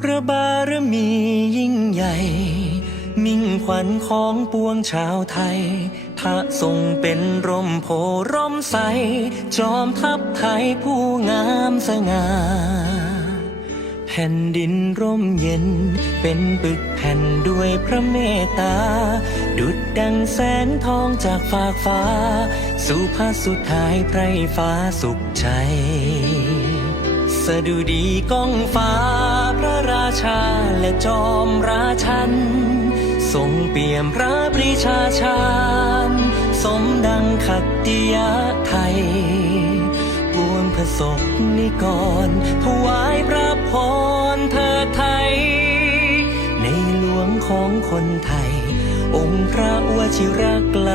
พระบารมียิ่งใหญ่ มิ่งขวัญของปวงชาวไทยพระทรงเป็นร่มโพร่มใสจอมทัพไทยผู้งามสง่าแผ่นดินร่มเย็น เป็นปึกแผ่นด้วยพระเมตตาดุดดังแสงทองจากฝากฟ้าสู่พระสุดท้ายไพรฟ้าสุขใจสดุดีก้องฟ้าพระราชาและจอมราชันทรงเปี่ยมพระปริชาชาญ สมดังขัตติยะไทยปวงพระศกนิกรถวายพระพรเธอไทย ในหลวงของคนไทย องค์พระวชิรกล